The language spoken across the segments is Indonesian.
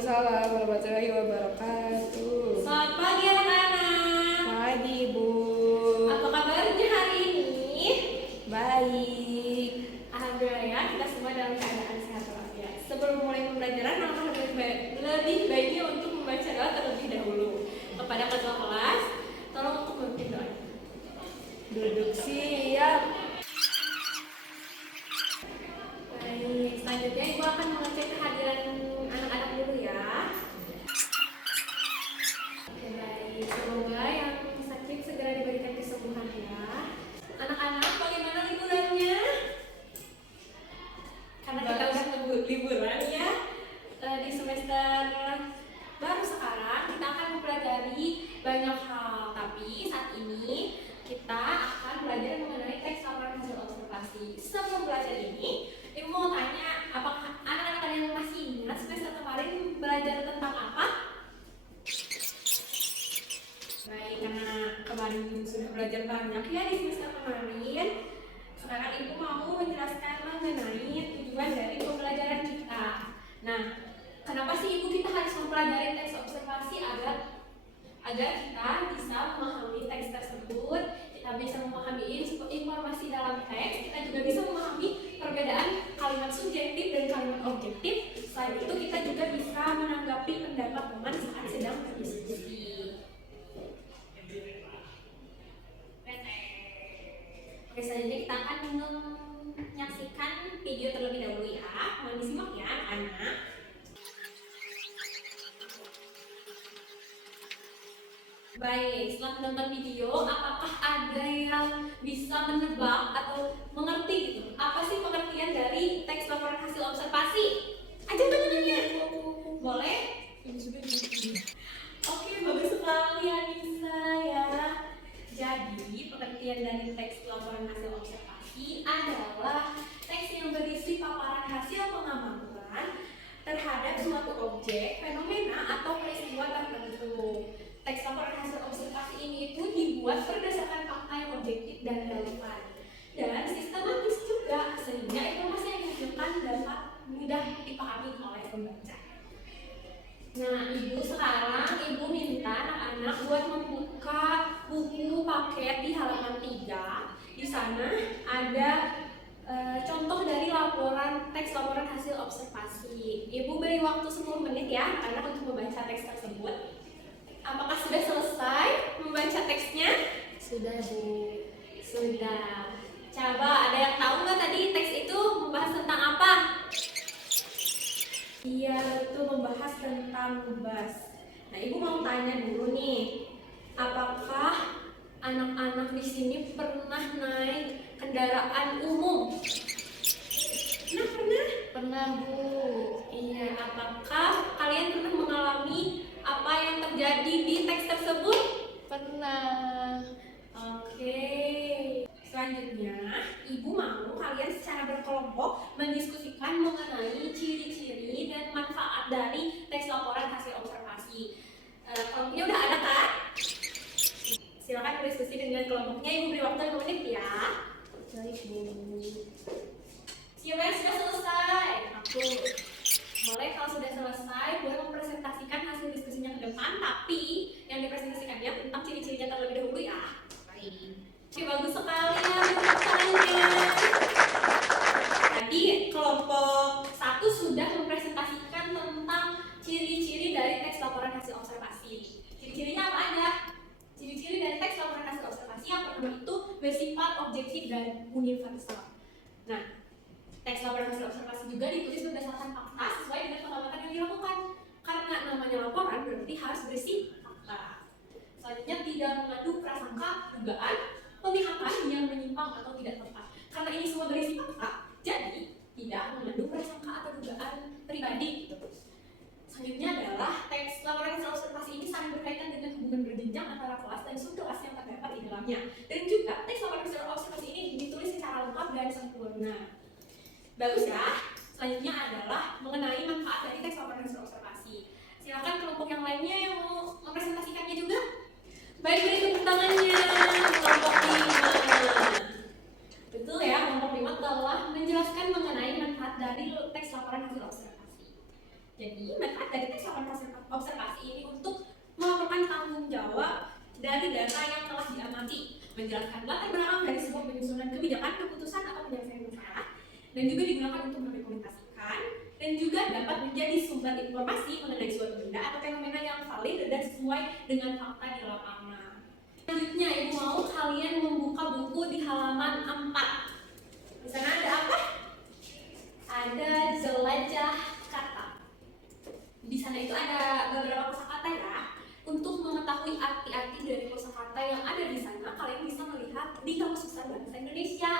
Waalaikumsalam warahmatullahi wabarakatuh. Selamat pagi anak-anak. Pagi Bu. Apa kabarnya hari ini? Baik. Alhamdulillah ya, kita semua dalam keadaan sehat walafiat. Sebelum mulai pembelajaran, alangkah lebih baiknya untuk membaca doa terlebih dahulu. Kepada ketua kelas, tolong untuk memimpin doa. Duduk siap. Baik, selanjutnya Ibu akan mengecek kehadiran anak-anak dulu ya. Oke, baik. Semoga yang sakit segera diberikan kesembuhan ya. Anak-anak, bagaimana liburannya? Karena kita udah liburan ya di semester baru sekarang, kita akan mempelajari banyak hal. Tapi saat ini kita akan belajar mengenai teks laporan hasil observasi. Sebelum belajar ini, Ibu mau tanya, apakah anak-anak kalian masih ingat semester kemarin belajar tentang apa? Baik, karena kemarin sudah belajar banyak ya di semester kemarin. Sekarang Ibu mau menjelaskan mengenai tujuan dari pembelajaran kita. Nah, kenapa sih Ibu kita harus mempelajari teks observasi agar kita bisa memahami teks tersebut, kita bisa memahami informasi dalam teks, kita juga bisa memahami perbedaan kalimat subjektif dan kalimat objektif. Selain itu kita juga bisa menanggapi pendapat teman saat sedang berdiskusi. Oke, selanjutnya kita akan menyaksikan video terlebih dahulu ya. Mohon disimak ya anak-anak. Baik, setelah menonton video, apakah ada yang bisa menebak atau mengerti gitu? Apa sih pengertian dari teks laporan hasil observasi? Aja tangannya. Boleh? Oke, bagus sekali Anissa ya. Jadi, pengertian dari teks laporan hasil observasi adalah teks yang berisi paparan hasil pengamatan terhadap suatu objek, fenomena, atau peristiwa tertentu. Teks laporan hasil observasi ini itu dibuat berdasarkan fakta yang objektif dan relevan dan sistematis juga, sehingga informasi yang dihasilkan dapat mudah dipahami oleh pembaca. Nah, Ibu minta anak-anak buat membuka buku paket di halaman 3. Di sana ada contoh dari teks laporan hasil observasi. Ibu beri waktu 10 menit ya anak untuk membaca teks tersebut. Apakah sudah selesai membaca teksnya? Sudah Bu. Sudah. Coba ada yang tahu nggak tadi teks itu membahas tentang apa? Iya, itu membahas tentang bus. Nah, Ibu mau tanya dulu nih, apakah anak-anak di sini pernah naik kendaraan umum? Pernah? Pernah Bu. Iya, apakah kalian pernah mengalami apa yang terjadi di teks tersebut? Pernah. Oke. Selanjutnya, Ibu mau kalian secara berkelompok mendiskusikan mengenai ciri-ciri dan manfaat dari teks laporan hasil observasi. Kelompoknya udah ada kan? Silakan berdiskusi dengan kelompoknya. Ibu beri waktu 5 menit ya. Baik Bu. Siapa yang sudah selesai? Aku. Boleh kalau sudah selesai, boleh mempresentasikan hasil diskusinya ke depan, tapi yang dipresentasikannya tentang ciri-cirinya terlebih dahulu ya. Baik. Oke, bagus sekali ya pertanyaannya. Tadi kelompok 1 sudah mempresentasikan tentang ciri-ciri dari teks laporan hasil observasi. Ciri-cirinya apa aja? Ciri-ciri dari teks laporan hasil observasi yang pertama itu bersifat objektif dan universal. Nah, teks laporan hasil observasi juga ditulis berdasarkan fakta sesuai dengan pengamatan yang dilakukan. Karena namanya laporan berarti harus berisi fakta. Selanjutnya tidak mengandung prasangka, dugaan, pemihakan yang menyimpang atau tidak tepat. Karena ini semua berisi fakta, jadi tidak mengandung prasangka atau dugaan pribadi. Selanjutnya adalah teks laporan hasil observasi ini saling berkaitan dengan hubungan berjenjang antara kelas dan subkelas yang terdapat di dalamnya. Dan juga teks laporan hasil observasi ini ditulis secara lengkap dan sempurna. Bagus ya. Selanjutnya adalah mengenai manfaat dari teks laporan hasil observasi. Silakan kelompok yang lainnya yang mau mempresentasikannya juga. Baik, beri tepuk tangannya. Kelompok 5. Betul ya, kelompok 5 telah menjelaskan mengenai manfaat dari teks laporan hasil observasi. Jadi, manfaat dari teks laporan observasi ini untuk melakukan tanggung jawab dari data yang telah diamati, menjelaskan latar belakang dari sebuah penyusunan kebijakan, keputusan, atau penyelesaian masalah, dan juga digunakan untuk mendokumentasikan, dan juga dapat menjadi sumber informasi mengenai suatu benda atau fenomena yang valid dan sesuai dengan fakta di lapangan. Selanjutnya, Ibu mau kalian membuka buku di halaman 4. Di sana ada apa? Ada jelajah kata. Di sana itu ada beberapa kosakata ya. Untuk mengetahui arti-arti dari kosakata yang ada di sana, kalian bisa melihat di Kamus Besar Bahasa Indonesia.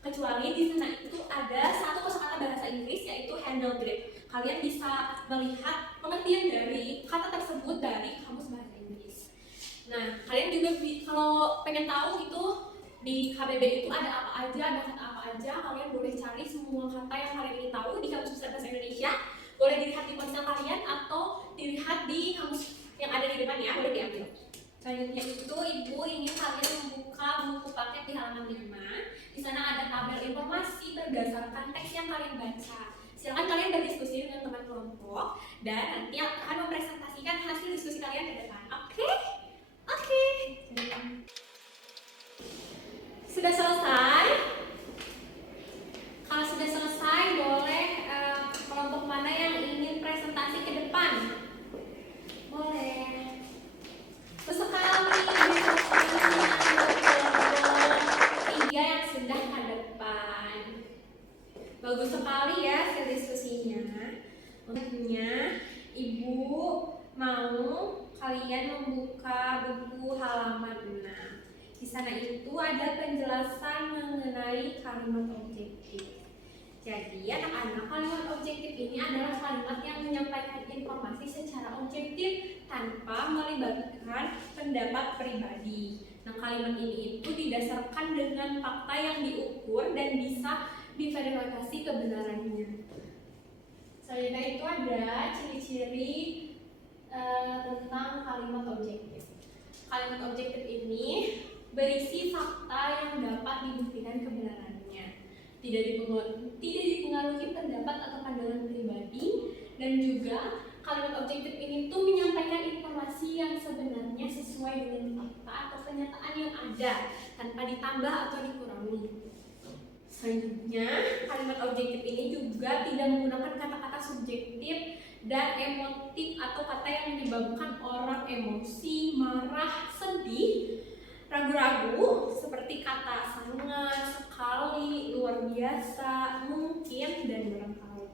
Kecuali di sana itu ada satu kosakata bahasa Inggris yaitu handle grip. Kalian bisa melihat pengertian dari kata tersebut dari Kamus Bahasa Inggris. Nah, kalian juga kalau pengen tahu itu di KBB itu ada apa aja, ada kata apa aja, kalian boleh cari semua kata yang kalian ingin tahu di Kamus Besar Bahasa Indonesia. Boleh dilihat di ponsel kalian atau dilihat di kamus yang ada di depan ya, boleh diambil. Selanjutnya itu Ibu ingin kalian membuka buku paket di halaman 5. Di sana ada tabel informasi berdasarkan teks yang kalian baca. Silakan kalian berdiskusi dengan teman kelompok dan nanti akan mempresentasikan hasil diskusi kalian ke depan. Oke? Oke. Sudah selesai? Kalau sudah selesai, boleh kelompok mana yang ingin presentasi ke depan? Boleh. Sekali tiga yang sudah ke depan. Bagus sekali ya hasil diskusinya. Untuknya, Ibu mau kalian membuka buku halaman 6. Di sana itu ada penjelasan mengenai kalimat objektif. Jadi, anak-anak, kalimat objektif ini adalah kalimat yang menyampaikan informasi secara objektif tanpa melibatkan pendapat pribadi. Nah, kalimat ini itu didasarkan dengan fakta yang diukur dan bisa diverifikasi kebenarannya. Selanjutnya itu ada ciri-ciri tentang kalimat objektif. Kalimat objektif ini berisi fakta yang dapat dibuktikan kebenarannya. Tidak dipengaruhi pendapat atau pandangan pribadi, dan juga kalimat objektif ini tuh menyampaikan informasi yang sebenarnya sesuai dengan fakta atau kenyataan yang ada tanpa ditambah atau dikurangi. Selanjutnya, kalimat objektif ini juga tidak menggunakan kata-kata subjektif dan emotif atau kata yang menyebabkan orang emosi, marah, sedih, ragu-ragu, seperti kata sangat, sekali, luar biasa, mungkin, dan barangkali.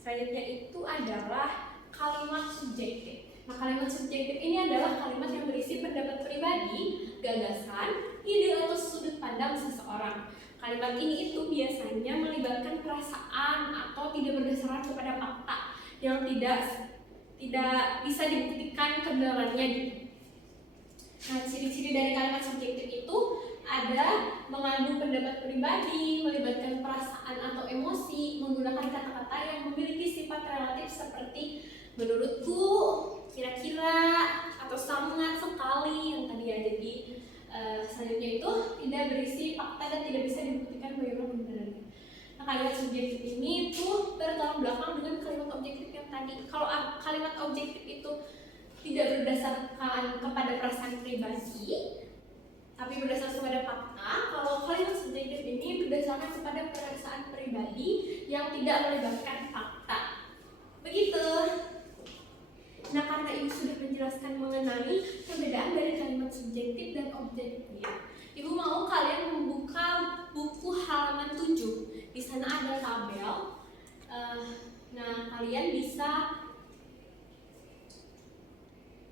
Selanjutnya itu adalah kalimat subjektif. Nah, kalimat subjektif ini adalah kalimat yang berisi pendapat pribadi, gagasan, ide atau sudut pandang seseorang. Kalimat ini itu biasanya melibatkan perasaan atau tidak berdasarkan kepada fakta yang tidak bisa dibuktikan kebenarannya. Nah, ciri-ciri dari kalimat subjektif itu ada mengandung pendapat pribadi, melibatkan perasaan atau emosi, menggunakan kata-kata yang memiliki sifat relatif seperti menurutku, kira-kira, atau sangat, sekali yang tadi ya. Jadi selanjutnya itu tidak berisi fakta dan tidak bisa dibuktikan bagaimana kebenarannya. Nah, kalimat subjektif ini itu bertolak belakang dengan kalimat objektif yang tadi. Kalau kalimat objektif itu tidak berdasarkan kepada perasaan pribadi, tapi berdasarkan kepada fakta. Kalau kalimat subjektif ini berdasarkan kepada perasaan pribadi yang tidak melibatkan fakta. Begitu. Nah, karena Ibu sudah menjelaskan mengenai perbedaan dari kalimat subjektif dan objektif, Ibu mau kalian membuka buku halaman 7. Di sana ada tabel. Nah, kalian bisa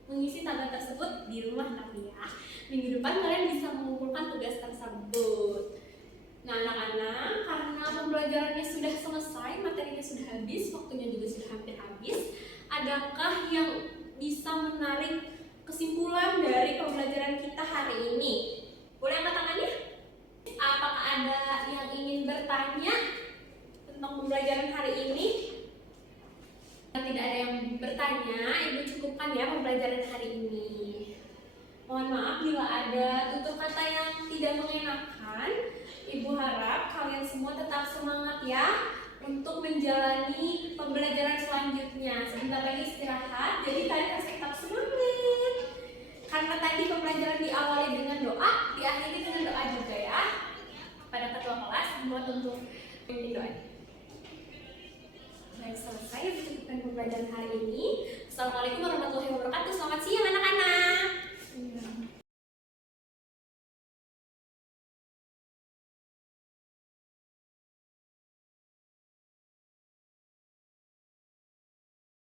mengisi tabel tersebut di rumah nanti ya. Minggu depan kalian bisa mengumpulkan tugas tersebut. Nah, anak-anak, karena pembelajarannya sudah selesai, materinya sudah habis, waktunya juga sudah hampir habis. Adakah yang bisa menarik kesimpulan dari pembelajaran kita hari ini? Boleh angkat tangannya? Apakah ada yang ingin bertanya tentang pembelajaran hari ini? Tidak ada yang bertanya, Ibu cukupkan ya pembelajaran hari ini. Mohon maaf bila ada tutur kata yang tidak mengenakan. Ibu harap kalian semua tetap semangat ya untuk menjalani pembelajaran selanjutnya. doa, diakhiri dengan doa juga ya. Pada ketua kelas buat untuk memimpin doa. Baik, selesai untuk pembelajaran hari ini. Assalamualaikum warahmatullahi wabarakatuh. Selamat siang anak-anak.